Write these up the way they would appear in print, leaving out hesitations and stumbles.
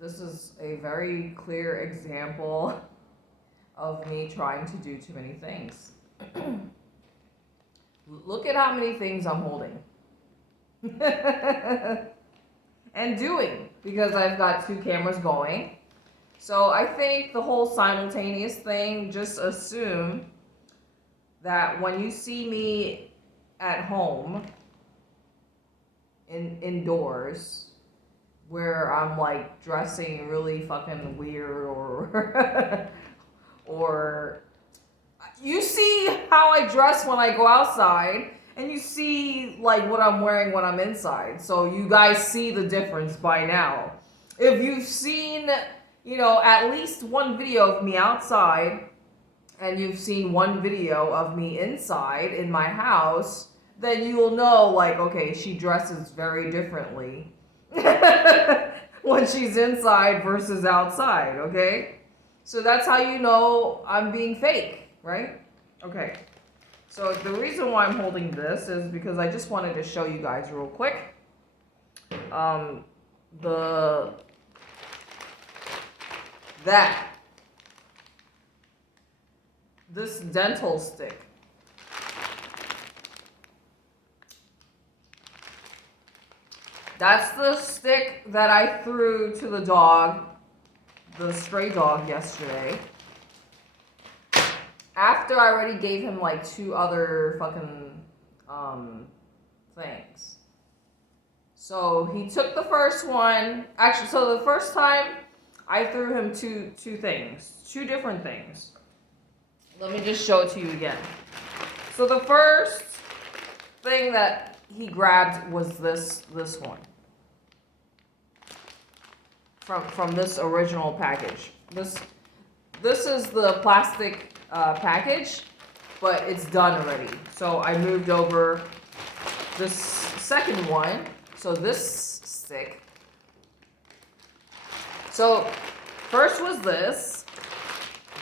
This is a very clear example of me trying to do too many things. Look at how many things I'm holding. And doing, because I've got 2 cameras going. So I think the whole simultaneous thing, just assume that when you see me at home, indoors, where I'm like dressing really fucking weird or or you see how I dress when I go outside, and you see like what I'm wearing when I'm inside. So you guys see the difference by now. If you've seen, at least one video of me outside, and you've seen one video of me inside in my house, then you will know, like, okay, she dresses very differently when she's inside versus outside, okay? So that's how you know I'm being fake, right? Okay. So the reason why I'm holding this is because I just wanted to show you guys real quick. This dental stick. That's the stick that I threw to the dog, the stray dog, yesterday. After I already gave him like 2 other fucking things. So he took the first one. Actually, so the first time I threw him two things, 2 different things. Let me just show it to you again. So the first thing that he grabbed was this one. From this original package. This is the plastic package, but it's done already. So I moved over this second one. So this stick. So first was this,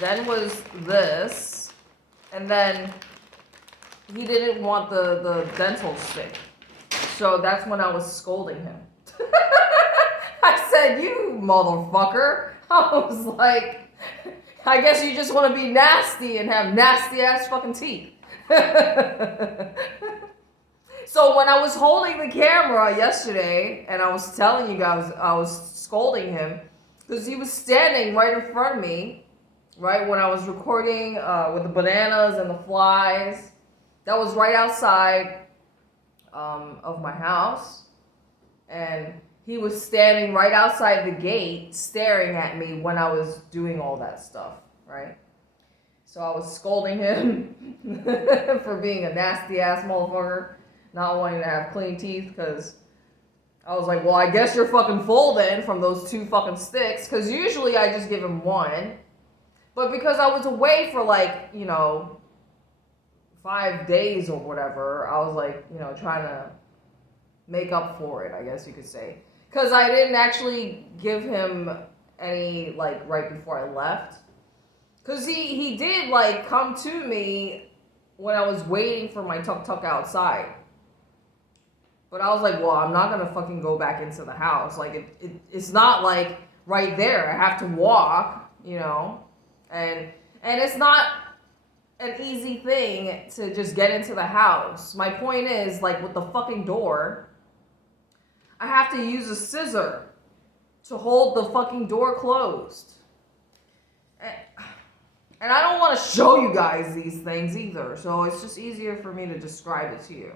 then was this, and then he didn't want the dental stick. So that's when I was scolding him. I said, "You motherfucker." I was like, I guess you just want to be nasty and have nasty ass fucking teeth. So when I was holding the camera yesterday and I was telling you guys, I was scolding him because he was standing right in front of me, right when I was recording with the bananas and the flies. That was right outside of my house, and he was standing right outside the gate staring at me when I was doing all that stuff, right? So I was scolding him for being a nasty ass motherfucker, not wanting to have clean teeth, because I was like, well, I guess you're fucking full then from those 2 fucking sticks, because usually I just give him 1. But because I was away for 5 days or whatever, I was like, trying to make up for it, I guess you could say. Because I didn't actually give him any, right before I left. Because he did, come to me when I was waiting for my tuk-tuk outside. But I was like, well, I'm not going to fucking go back into the house. It's not, right there. I have to walk, And it's not an easy thing to just get into the house. My point is, with the fucking door, I have to use a scissor to hold the fucking door closed. And I don't want to show you guys these things either, so it's just easier for me to describe it to you.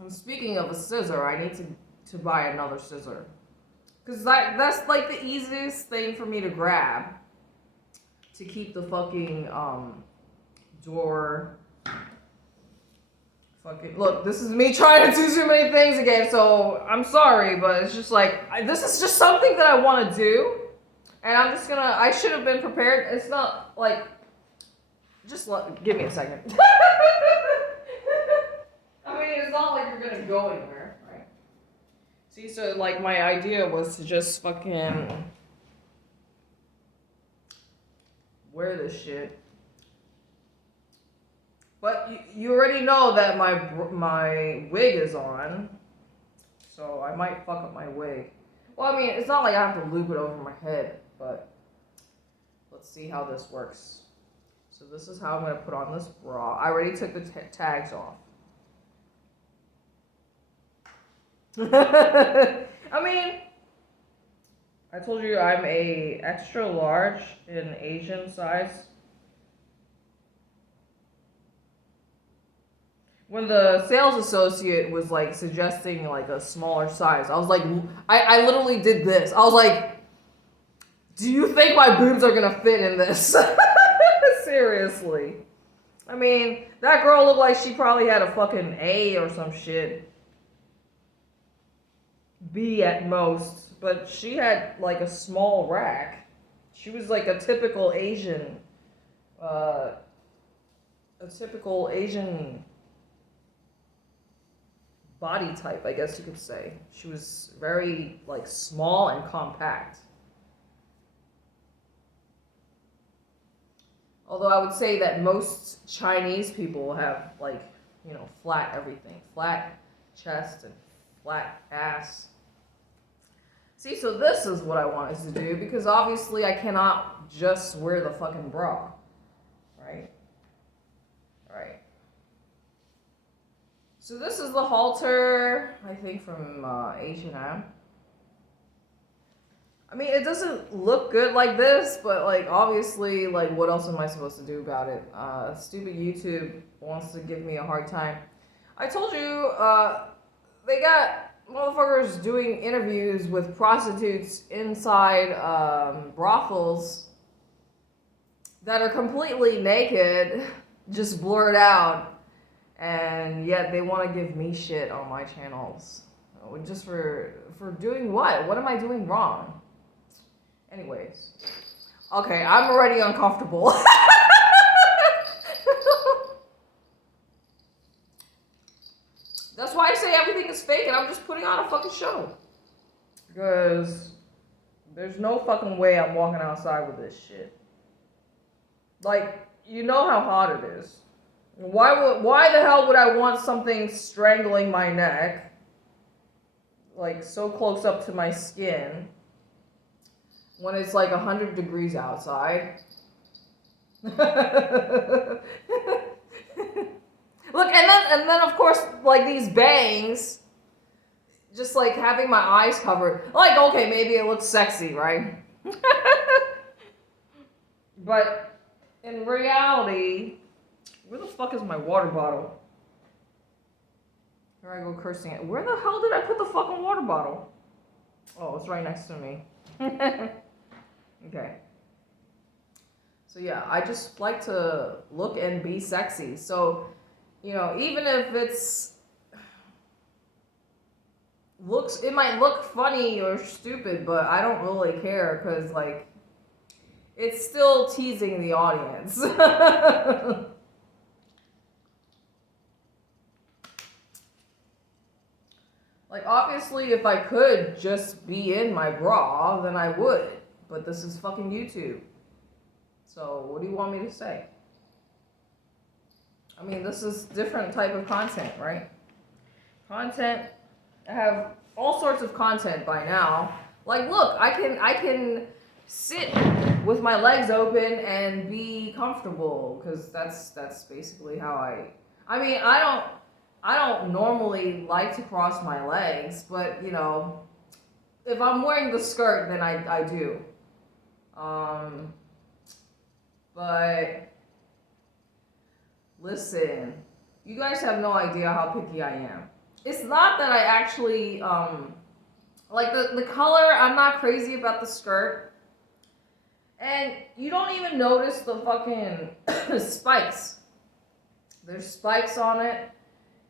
And speaking of a scissor, I need to buy another scissor. Because that's the easiest thing for me to grab to keep the fucking door. Look, this is me trying to do too many things again, so I'm sorry, but it's just this is just something that I want to do, and I should have been prepared. It's not give me a second. I mean, it's not like you're gonna go anywhere, right? See, so my idea was to just fucking wear this shit. But you already know that my wig is on, so I might fuck up my wig. Well, I mean, it's not like I have to loop it over my head, but let's see how this works. So this is how I'm going to put on this bra. I already took the tags off. I mean, I told you I'm a extra large in Asian size. When the sales associate was like suggesting like a smaller size, I was like, I literally did this. I was like, do you think my boobs are gonna fit in this? Seriously. I mean, that girl looked like she probably had a fucking A or some shit. B at most. But she had like a small rack. She was like a typical Asian body type, I guess you could say. She was very like small and compact. Although I would say that most Chinese people have like, you know, flat everything. Flat chest and flat ass. See, so this is what I wanted to do because obviously I cannot just wear the fucking bra. Right? Right. So this is the halter, I think from H&M. I mean, it doesn't look good like this, but like obviously, like what else am I supposed to do about it? Stupid YouTube wants to give me a hard time. I told you, they got motherfuckers doing interviews with prostitutes inside brothels that are completely naked, just blurred out, and yet they want to give me shit on my channels. Just for doing what? What am I doing wrong? Anyways. Okay, I'm already uncomfortable. That's why I say everything is fake and I'm just putting on a fucking show. Because there's no fucking way I'm walking outside with this shit. Like, you know how hot it is. Why the hell would I want something strangling my neck? Like, so close up to my skin. When it's like 100 degrees outside. Look, and then of course, like these bangs, just like having my eyes covered. Like, okay, maybe it looks sexy, right? But in reality, where the fuck is my water bottle? Here I go cursing it. Where the hell did I put the fucking water bottle? Oh, it's right next to me. Okay. So yeah, I just like to look and be sexy. So, you know, even if it might look funny or stupid, but I don't really care because like it's still teasing the audience. Like obviously if I could just be in my bra, then I would. But this is fucking YouTube. So what do you want me to say? I mean, this is different type of content, right? Content, I have all sorts of content by now. Like, look, I can sit with my legs open and be comfortable because that's basically how I mean, I don't normally like to cross my legs, but you know, if I'm wearing the skirt, then I do. But listen, you guys have no idea how picky I am. It's not that I actually, like the color, I'm not crazy about the skirt. And you don't even notice the fucking spikes. There's spikes on it.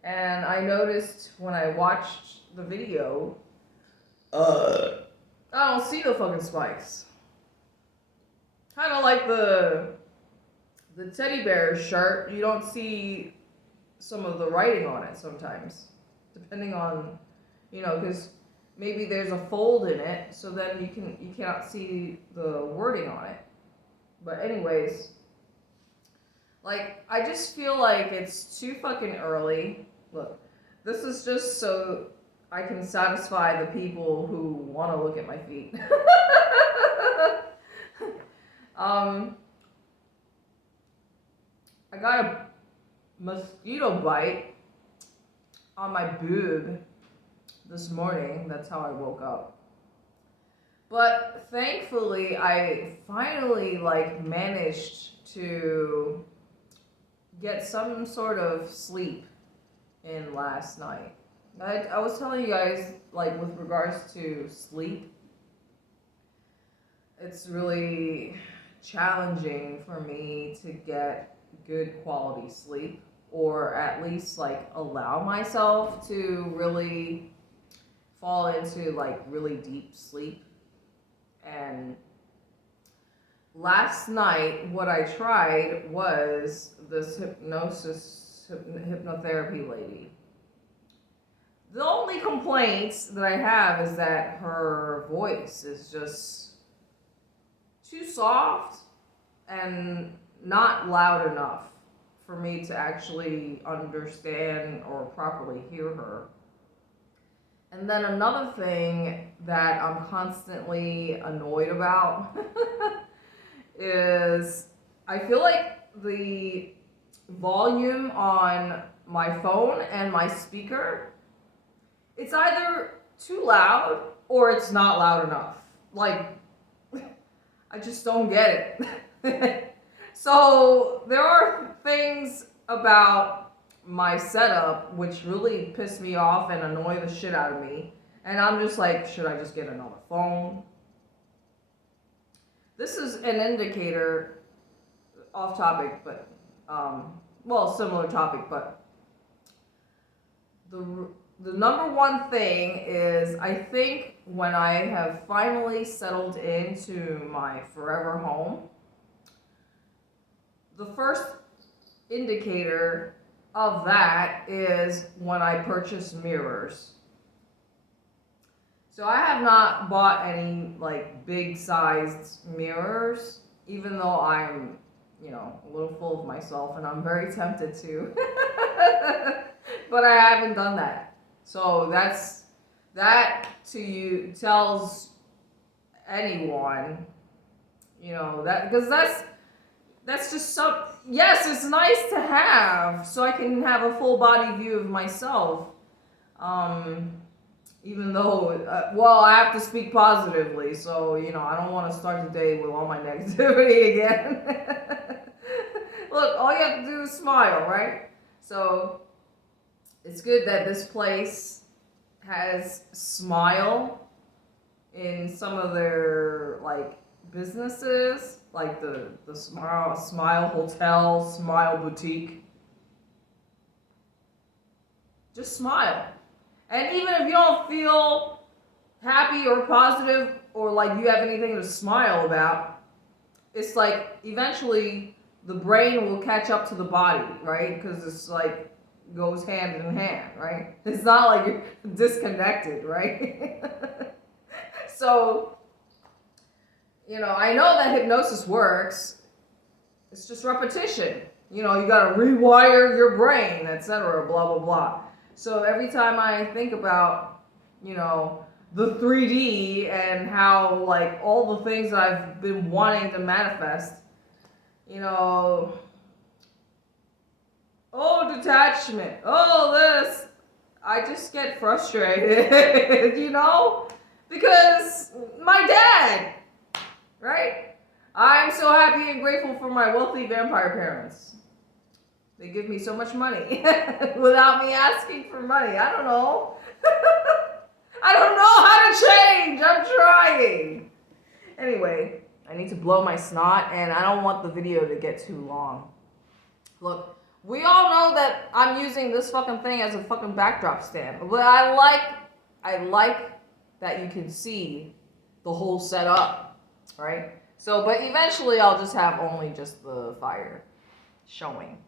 And I noticed when I watched the video, I don't see the fucking spikes. Kind of like the teddy bear shirt, you don't see some of the writing on it sometimes, depending on, you know, because maybe there's a fold in it, so then you cannot see the wording on it. But anyways, like I just feel like it's too fucking early. Look, this is just so I can satisfy the people who want to look at my feet. I got a mosquito bite on my boob this morning. That's how I woke up. But thankfully, I finally managed to get some sort of sleep in last night. I was telling you guys, with regards to sleep, it's really challenging for me to get good quality sleep, or at least allow myself to really fall into really deep sleep. And last night, what I tried was this hypnotherapy lady. The only complaints that I have is that her voice is just too soft and not loud enough for me to actually understand or properly hear her. And then another thing that I'm constantly annoyed about is I feel like the volume on my phone and my speaker, it's either too loud or it's not loud enough. I just don't get it. So there are things about my setup which really piss me off and annoy the shit out of me. And I'm just like, should I just get another phone? This is an indicator, off topic, but, similar topic, but the number one thing is, I think when I have finally settled into my forever home, the first indicator of that is when I purchase mirrors. So I have not bought any big sized mirrors, even though I'm, a little full of myself and I'm very tempted to. But I haven't done that. So that to you tells anyone, that, because that's just so, yes, it's nice to have, so I can have a full body view of myself. Even though, I have to speak positively, so, I don't want to start the day with all my negativity again. Look, all you have to do is smile, right? So, it's good that this place has smile in some of their, businesses, like the Smile Hotel, Smile Boutique. Just smile. And even if you don't feel happy or positive or you have anything to smile about, it's eventually the brain will catch up to the body, right? Because it's goes hand in hand, right? It's not like you're disconnected, right? So, I know that hypnosis works. It's just repetition. You gotta rewire your brain, etc., blah, blah, blah. So every time I think about, the 3D and how, all the things that I've been wanting to manifest, detachment, this, I just get frustrated, because my dad, right? I'm so happy and grateful for my wealthy vampire parents. They give me so much money without me asking for money. I don't know. I don't know how to change. I'm trying. Anyway, I need to blow my snot, and I don't want the video to get too long. Look, we all know that I'm using this fucking thing as a fucking backdrop stand. But I like that you can see the whole setup, right? So, but eventually I'll just have only just the fire showing.